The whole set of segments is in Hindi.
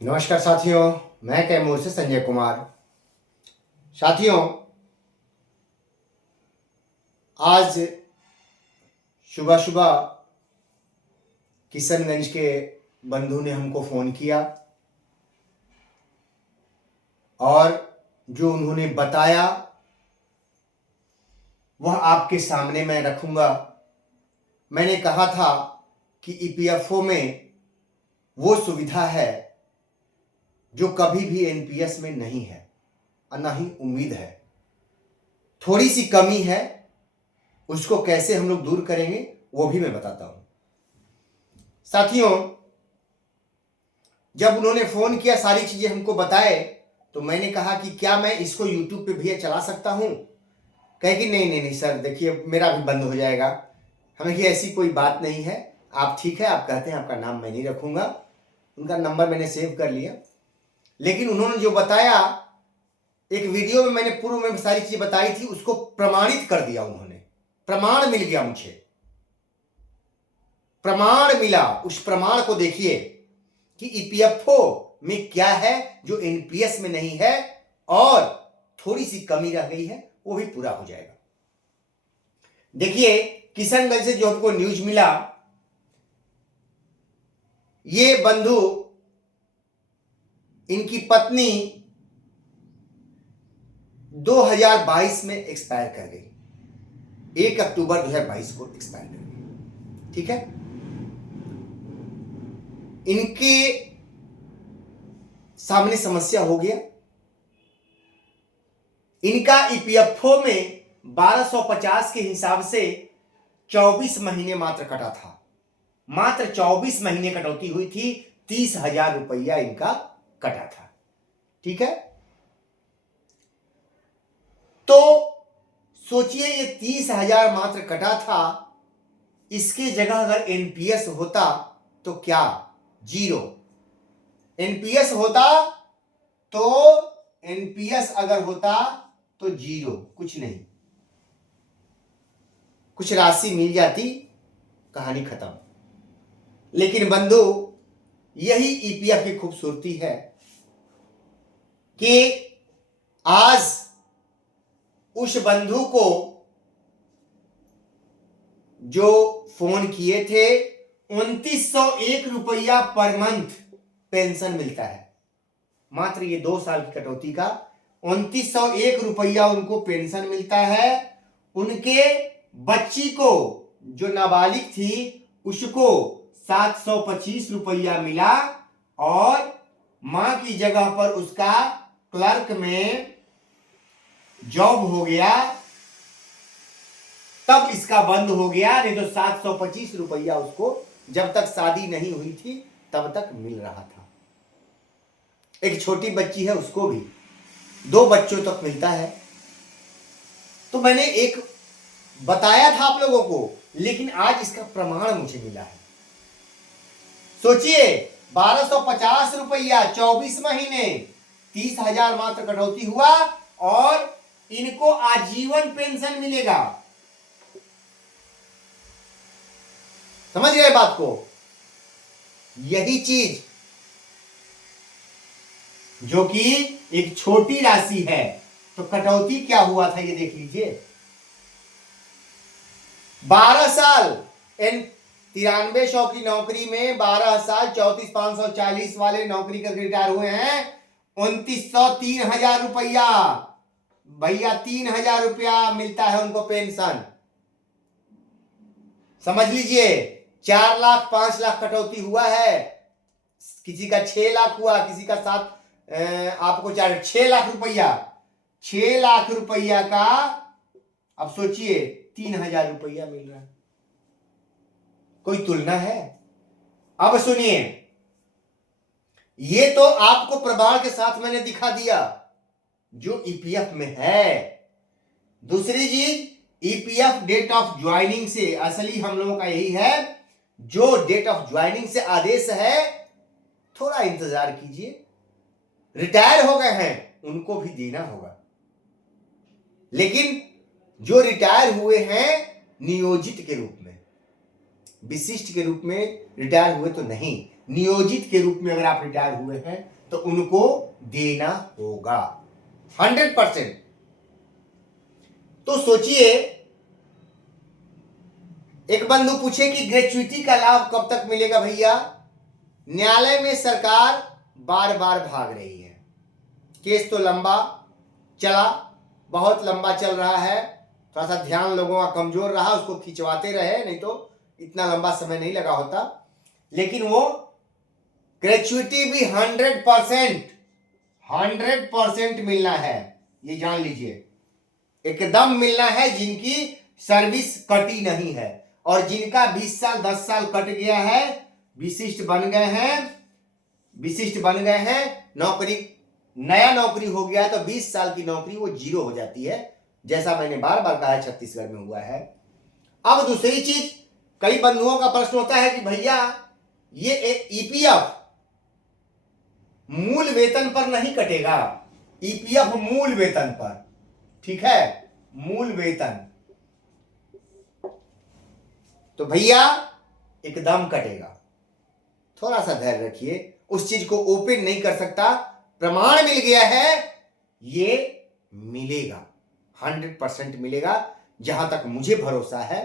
नमस्कार साथियों, मैं कैमूर से संजय कुमार। साथियों, आज सुबह सुबह किशनगंज के बंधु ने हमको फ़ोन किया और जो उन्होंने बताया वह आपके सामने मैं रखूँगा। मैंने कहा था कि ईपीएफओ में वो सुविधा है जो कभी भी एनपीएस में नहीं है और ना ही उम्मीद है। थोड़ी सी कमी है, उसको कैसे हम लोग दूर करेंगे वो भी मैं बताता हूं। साथियों, जब उन्होंने फोन किया, सारी चीजें हमको बताए, तो मैंने कहा कि क्या मैं इसको यूट्यूब पे भैया चला सकता हूं? कहे कि नहीं नहीं नहीं सर, देखिए मेरा भी बंद हो जाएगा। हमें कि ऐसी कोई बात नहीं है, आप ठीक है, आप कहते हैं आपका नाम मैं नहीं रखूंगा। उनका नंबर मैंने सेव कर लिया, लेकिन उन्होंने जो बताया, एक वीडियो में मैंने पूर्व में सारी चीजें बताई थी, उसको प्रमाणित कर दिया उन्होंने। प्रमाण मिल गया मुझे, प्रमाण मिला। उस प्रमाण को देखिए कि ईपीएफओ में क्या है जो एनपीएस में नहीं है, और थोड़ी सी कमी रह गई है, वो भी पूरा हो जाएगा। देखिए, किशनगंज से जो हमको न्यूज मिला, ये बंधु, इनकी पत्नी 2022 में एक्सपायर कर गई। 1 अक्टूबर 2022 को एक्सपायर कर गई। ठीक है, इनके सामने समस्या हो गया। इनका ईपीएफओ में 1250 के हिसाब से 24 महीने मात्र कटा था। मात्र 24 महीने कटौती हुई थी, 30,000 रुपया इनका कटा था। ठीक है, तो सोचिए ये 30,000 मात्र कटा था, इसके जगह अगर एनपीएस होता तो क्या? जीरो। एनपीएस होता तो एनपीएस अगर होता तो जीरो, कुछ नहीं, कुछ राशि मिल जाती, कहानी खत्म। लेकिन बंधु, यही ईपीएफ की खूबसूरती है कि आज उस बंधु को जो फोन किए थे, 2901 रुपया पर मंथ पेंशन मिलता है। मात्र ये 2 साल की कटौती का 2901 रुपया उनको पेंशन मिलता है। उनके बच्ची को, जो नाबालिग थी, उसको 725 रुपया मिला, और मां की जगह पर उसका क्लर्क में जॉब हो गया, तब इसका बंद हो गया। नहीं तो 725 रुपया उसको जब तक शादी नहीं हुई थी तब तक मिल रहा था। एक छोटी बच्ची है, उसको भी 2 बच्चों तक मिलता है। तो मैंने एक बताया था आप लोगों को, लेकिन आज इसका प्रमाण मुझे मिला है। सोचिए, 1250 रुपया 24 महीने, 30,000 मात्र कटौती हुआ, और इनको आजीवन पेंशन मिलेगा। समझ गए बात को? यही चीज जो कि एक छोटी राशि है, तो कटौती क्या हुआ था ये देख लीजिए। 12 साल 9300 की नौकरी में 12 साल 34,540 वाले नौकरी कर रिटायर हुए हैं। 2900, 3,000 रुपया भैया, 3,000 रुपया मिलता है उनको पेंशन। समझ लीजिए, 4 लाख 5 लाख कटौती हुआ है, किसी का 6 लाख हुआ, किसी का 7, आपको 6 लाख रुपया, 6 लाख रुपया का अब सोचिए 3,000 रुपया मिल रहा है। कोई तुलना है? अब सुनिए, ये तो आपको प्रमाण के साथ मैंने दिखा दिया जो ईपीएफ में है। दूसरी चीज, ईपीएफ डेट ऑफ ज्वाइनिंग से, असली हम लोगों का यही है, जो डेट ऑफ ज्वाइनिंग से आदेश है, थोड़ा इंतजार कीजिए। रिटायर हो गए हैं उनको भी देना होगा, लेकिन जो रिटायर हुए हैं नियोजित के रूप में, विशिष्ट के रूप में रिटायर हुए तो नहीं, नियोजित के रूप में अगर आप रिटायर हुए हैं तो उनको देना होगा 100%। तो सोचिए, एक बंधु पूछे कि ग्रेच्युइटी का लाभ कब तक मिलेगा भैया। न्यायालय में सरकार बार बार भाग रही है, केस तो लंबा चला, बहुत लंबा चल रहा है, थोड़ा सा ध्यान लोगों का कमजोर रहा, उसको खिंचवाते रहे, नहीं तो इतना लंबा समय नहीं लगा होता। लेकिन वो ग्रेच्युइटी भी 100% मिलना है, ये जान लीजिए, एकदम मिलना है। जिनकी सर्विस कटी नहीं है और जिनका 20 साल 10 साल कट गया है, विशिष्ट बन गए हैं, नौकरी नया नौकरी हो गया है, तो 20 साल की नौकरी वो जीरो हो जाती है, जैसा मैंने बार बार कहा है छत्तीसगढ़ में हुआ है। अब दूसरी चीज, कई बंधुओं का प्रश्न होता है कि भैया ये ईपीएफ मूल वेतन पर नहीं कटेगा, ईपीएफ मूल वेतन पर, ठीक है, मूल वेतन, तो भैया एकदम कटेगा। थोड़ा सा धैर्य रखिए, उस चीज को ओपन नहीं कर सकता, प्रमाण मिल गया है, ये मिलेगा, 100% मिलेगा, जहां तक मुझे भरोसा है।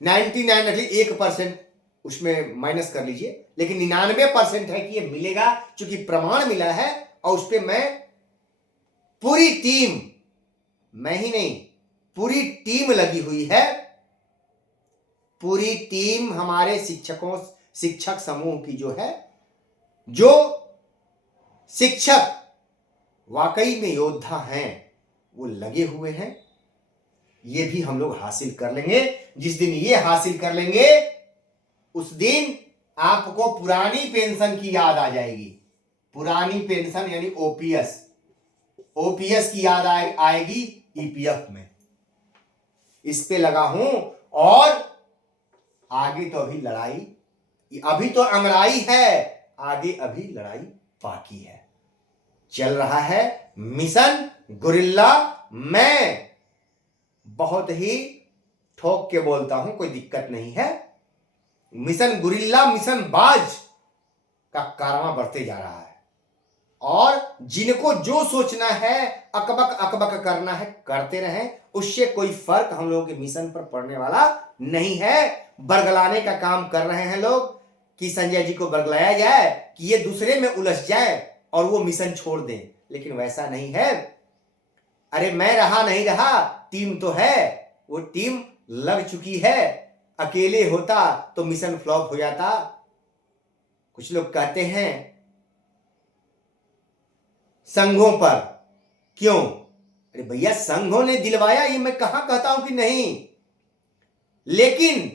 99 1% उसमें माइनस कर लीजिए, लेकिन 99% है कि ये मिलेगा, क्योंकि प्रमाण मिला है और उस पर मैं पूरी टीम, मैं ही नहीं, पूरी टीम लगी हुई है, पूरी टीम हमारे शिक्षक समूह की जो है, जो शिक्षक वाकई में योद्धा हैं, वो लगे हुए हैं। ये भी हम लोग हासिल कर लेंगे। जिस दिन ये हासिल कर लेंगे उस दिन आपको पुरानी पेंशन की याद आ जाएगी, पुरानी पेंशन यानी ओपीएस की याद आएगी ईपीएफ में। इस पे लगा हूं, और आगे तो अभी तो अंगड़ाई है, आगे अभी लड़ाई बाकी है। चल रहा है मिशन गुरिल्ला। मैं बहुत ही ठोक के बोलता हूं, कोई दिक्कत नहीं है। मिशन गुरिल्ला, मिशन बाज का कारवां बढ़ते जा रहा है, और जिनको जो सोचना है, अकबक करना है, करते रहें, उससे कोई फर्क हम लोगों के मिशन पर पड़ने वाला नहीं है। बरगलाने का काम कर रहे हैं लोग कि संजय जी को बरगलाया जाए, कि ये दूसरे में उलझ जाए और वो मिशन छोड़ दें, लेकिन वैसा नहीं है। अरे मैं रहा नहीं रहा, टीम तो है, वो टीम लग चुकी है। अकेले होता तो मिशन फ्लॉप हो जाता। कुछ लोग कहते हैं संघों पर क्यों, अरे भैया संघों ने दिलवाया, ये मैं कहां कहता हूं कि नहीं, लेकिन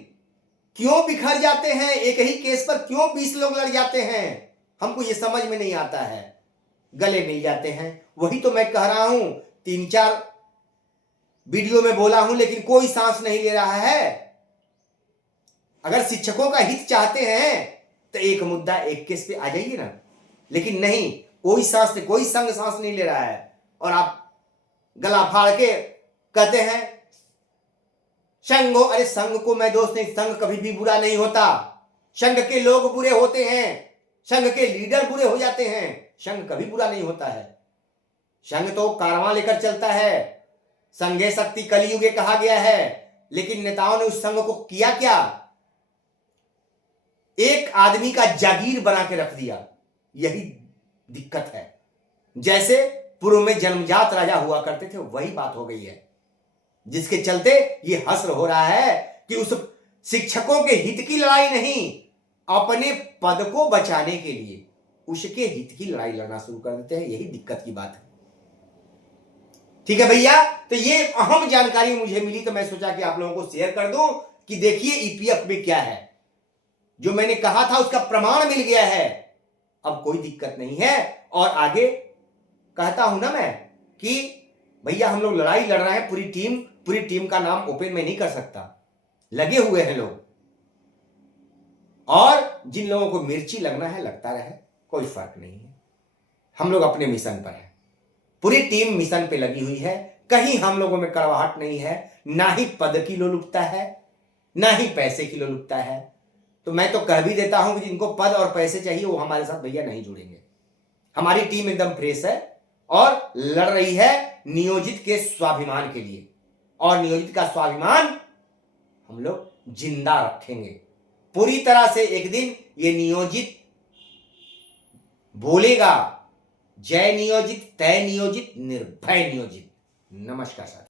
क्यों बिखर जाते हैं एक ही केस पर, क्यों 20 लोग लड़ जाते हैं, हमको ये समझ में नहीं आता है। गले मिल जाते हैं, वही तो मैं कह रहा हूं, 3-4 वीडियो में बोला हूं, लेकिन कोई सांस नहीं ले रहा है। अगर शिक्षकों का हित चाहते हैं तो एक मुद्दा एक केस पे आ जाइए ना, लेकिन नहीं, कोई संघ सांस नहीं ले रहा है, और आप गला फाड़ के कहते हैं संघ। अरे संघ को मैं दोस्त नहीं, संघ कभी भी बुरा नहीं होता, संघ के लोग बुरे होते हैं, संघ के लीडर बुरे हो जाते हैं, संघ कभी बुरा नहीं होता है। संघ तो कारवां लेकर चलता है, संघे शक्ति कलियुगे कहा गया है, लेकिन नेताओं ने उस संघ को किया क्या, एक आदमी का जागीर बना के रख दिया। यही दिक्कत है। जैसे पूर्व में जन्मजात राजा हुआ करते थे, वही बात हो गई है, जिसके चलते ये हश्र हो रहा है कि उस शिक्षकों के हित की लड़ाई नहीं, अपने पद को बचाने के लिए उसके हित की लड़ाई लड़ना शुरू कर देते हैं। यही दिक्कत की बात है। ठीक है भैया, तो ये अहम जानकारी मुझे मिली, तो मैं सोचा कि आप लोगों को शेयर कर दूं कि देखिए ईपीएफ में क्या है, जो मैंने कहा था उसका प्रमाण मिल गया है, अब कोई दिक्कत नहीं है। और आगे कहता हूं ना मैं कि भैया हम लोग लड़ाई लड़ रहे हैं, पूरी टीम का नाम ओपन में नहीं कर सकता, लगे हुए हैं लोग, और जिन लोगों को मिर्ची लगना है लगता रहे, कोई फर्क नहीं है। हम लोग अपने मिशन पर है, पूरी टीम मिशन पे लगी हुई है, कहीं हम लोगों में कड़वाहट नहीं है, ना ही पद की लोलुपता है, ना ही पैसे की लोलुपता है। तो मैं तो कह भी देता हूं कि जिनको पद और पैसे चाहिए वो हमारे साथ भैया नहीं जुड़ेंगे। हमारी टीम एकदम फ्रेश है और लड़ रही है नियोजित के स्वाभिमान के लिए, और नियोजित का स्वाभिमान हम लोग जिंदा रखेंगे पूरी तरह से। एक दिन ये नियोजित बोलेगा, जय नियोजित, तय नियोजित, निर्भय नियोजित। नमस्कार साथी।